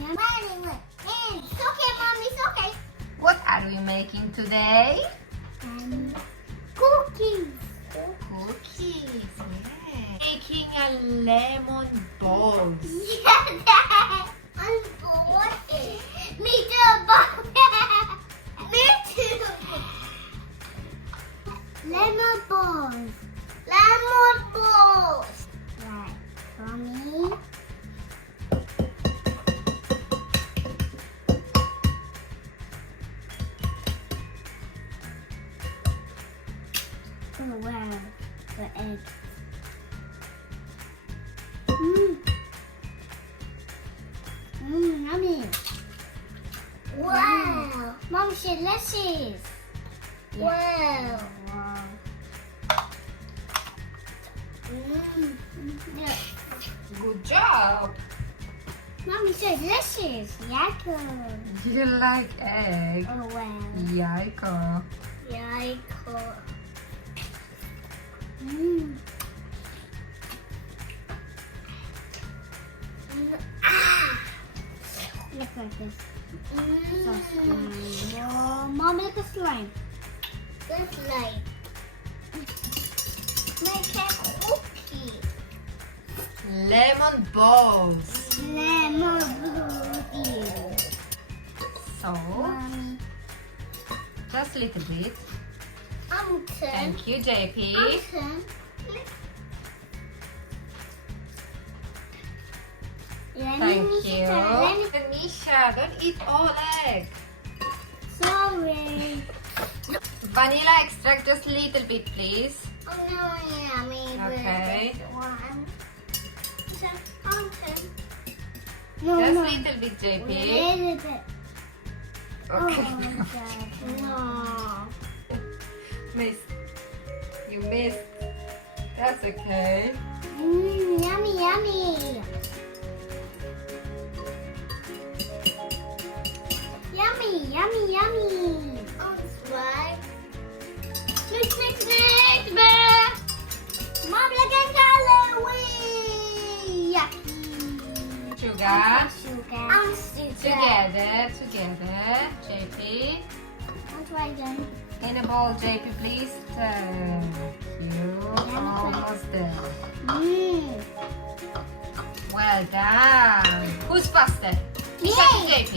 It's okay, Mom. It's okay. What are we making today? Cookies. Cookies. Yeah. Making a lemon balls. Yeah, Dad. I'm bored. Me too, Bob. Me too. Lemon balls. Lemon balls. Right. For me. Oh wow, the egg. Yummy. Wow. Mom, she delicious. Wow. Wow. Yeah. Good job. Mommy, so delicious. Yako. You like egg? Oh wow. Yiko. Yako. Look like this. So slime. Oh, Mom, look at the slime. The slime. Make a cookie. Lemon balls. Lemon cookie. So, Mommy. just a little bit. Thank Thank you, JP. Thank you. Misha, don't eat all egg. Sorry. Vanilla extract, just a little bit, please. Oh no, yummy. Okay. One. Just a No, little bit, A JP. little bit. Okay. Oh, God. No. Missed. You missed. That's okay. Yummy, yummy. Yummy, yummy, yummy. Oh, it's right. Mix. Mom, look at color. Wee. Yucky. Sugar. Sugar. Together. JP. I'll try again. In a bowl, JP, please. Thank you. Almost there. Well done. Who's faster? Me. JP.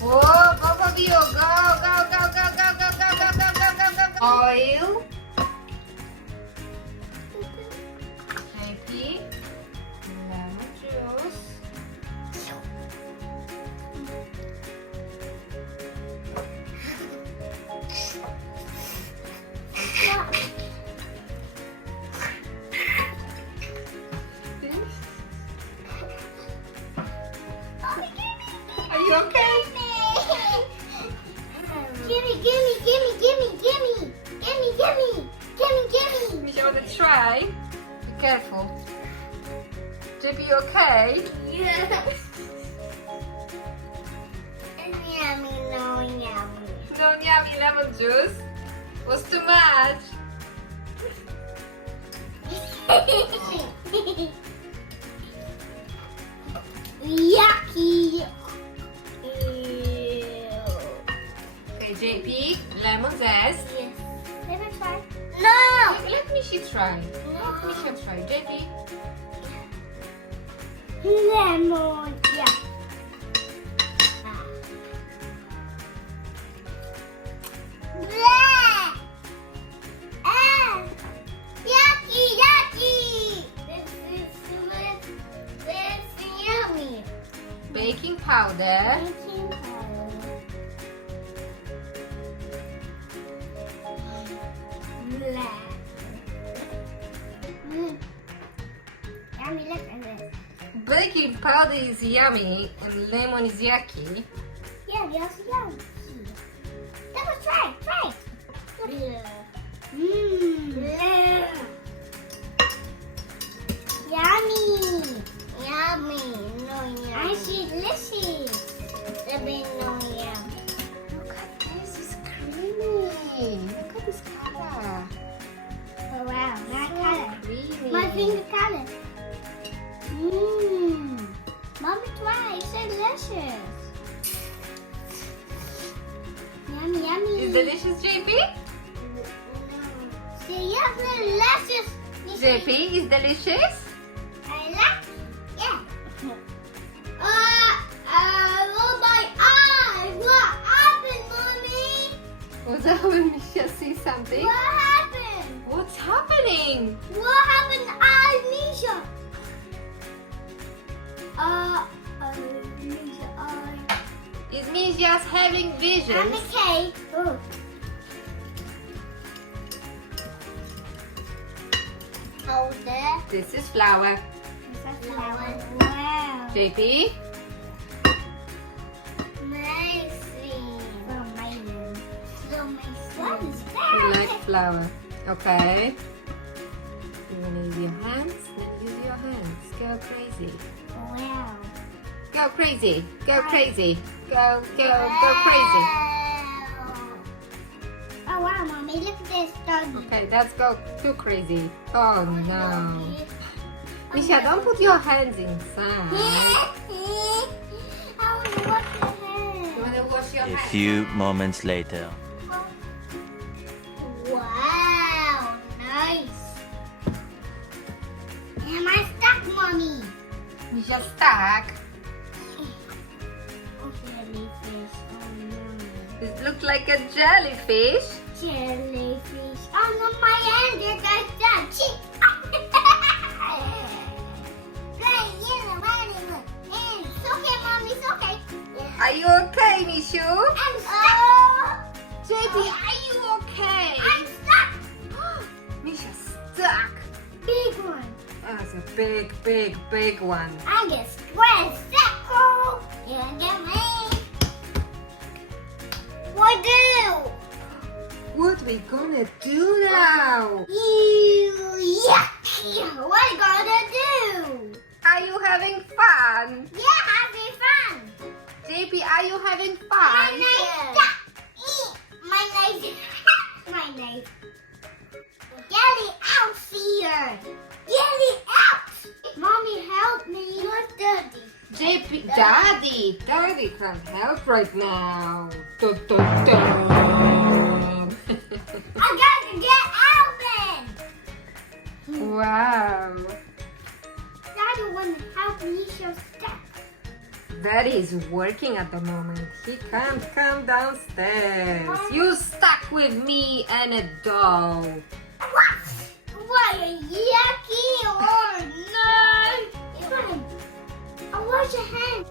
Whoa, both of you. Go. Oil. JP. Lemon juice. Are you okay? Gimme. We should try. Be careful. JP, you okay? Yeah. Yummy, no yummy. No yummy lemon juice. Was too much. Yucky. Okay, JP, lemon zest. Yes. Let me try. No. Let me try. Let me try. JP. Lemon. Yeah. Bleh. Yucky. This is yummy. Baking powder. Baking powder. Bleh. Yummy, look at this. Baking powder is yummy and lemon is yucky. Yeah, yes, yummy. Let's try. Bleh. Bleh. Yummy. No yummy. I see delicious. There be no yummy. Look at this, it's creamy. Look at this color. Oh wow, my So color. creamy. My finger color. Is delicious, JP? See, yeah, delicious. JP, is delicious? I like, yeah. Oh my eye! What happened, Mommy? What's happening? Misha, see something? What happened? What's happening? What happened, Misha? Misha, Is Misha's having visions? I'm okay. Oh. Hold it. This is flour. Flower. Wow. JP? Amazing. So amazing. So amazing. What is You that? like flour. Okay. You wanna use your hands? Then use your hands. Go crazy. Wow. Go crazy. Go crazy. Go crazy. Oh wow, Mommy, look at this doggy. Okay, let's go too crazy. Oh no. Misha, don't put your hands inside. I want to wash your hands. You wanna wash your A hands? few moments later. Wow, nice. Am I stuck, Mommy? Misha stuck. Jellyfish. Oh no. It looks like a jellyfish. Jellyfish. Oh no, my hand is like that. It's okay, Mommy. It's okay. Are you okay, Mishu? I'm stuck. JP, are you okay? I'm stuck. Misha's stuck. Big one. That's a big one. I get square circle. You get me? What do? What we gonna do now? Yeah. What gonna do? Are you having fun? Yeah, having fun. JP, are you having My fun? knife stuck. My knife. My knife. Get it out here. Get it out. Mommy, help me. You're dirty. JP, Daddy can't help right now. Dun, dun, dun. I gotta get out then. Wow. Daddy wanna help me show stuck. Daddy is working at the moment. He can't come downstairs. You stuck with me and a doll. What? What a yucky! Oh no! I'll wash your hands.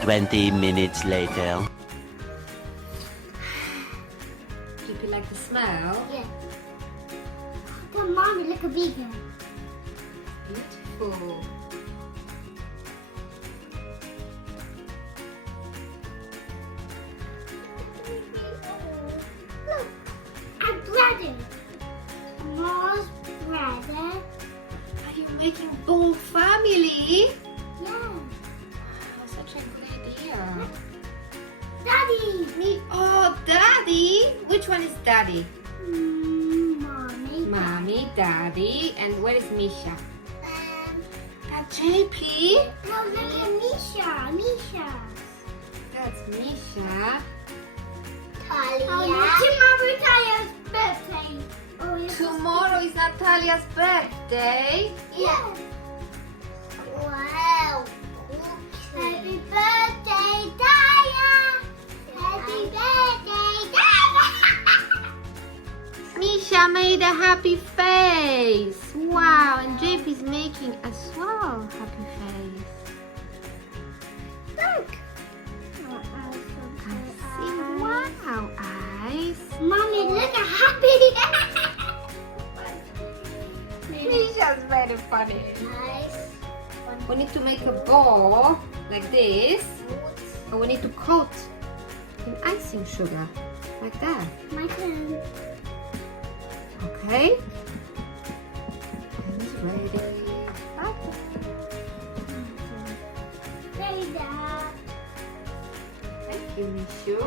Twenty minutes later. JP, like the smell? Yeah. Come, Mommy, look a big one. Beautiful. Look, I'm brother. Mom's brother. Are you making bone family? Yeah. Oh, such a good idea. Daddy. Me? Oh, Daddy. Which one is Daddy? Mommy. Mommy, Daddy, and where is Misha? JP. No, look at Misha. Misha. That's Misha. Talia. Oh, Tomorrow's birthday. Oh, yes. Tomorrow is Natalia's birthday. Yeah. Wow. Happy birthday, Talia. Happy birthday, Talia. Misha made a happy face. Wow, and JP's making as well happy face. Look. See, wow, eyes. Mommy, look at happy. Misha's very funny. Nice. We need to make a ball like this, and we need to coat in icing sugar like that. My turn. Okay. And it's ready. Ready, Dad. Thank you, Mishu.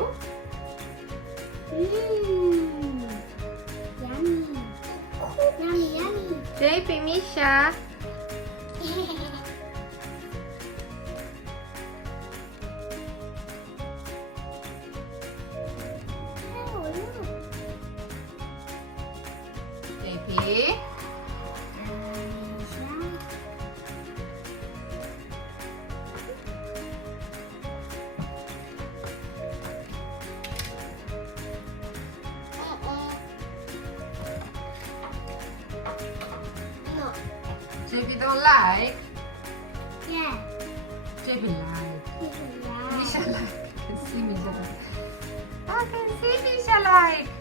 Yummy. Yummy, yummy. JP, Misha. Okay. No. JB don't like. Yeah. JB like. Misha like. Can see Misha like. I can see Misha like.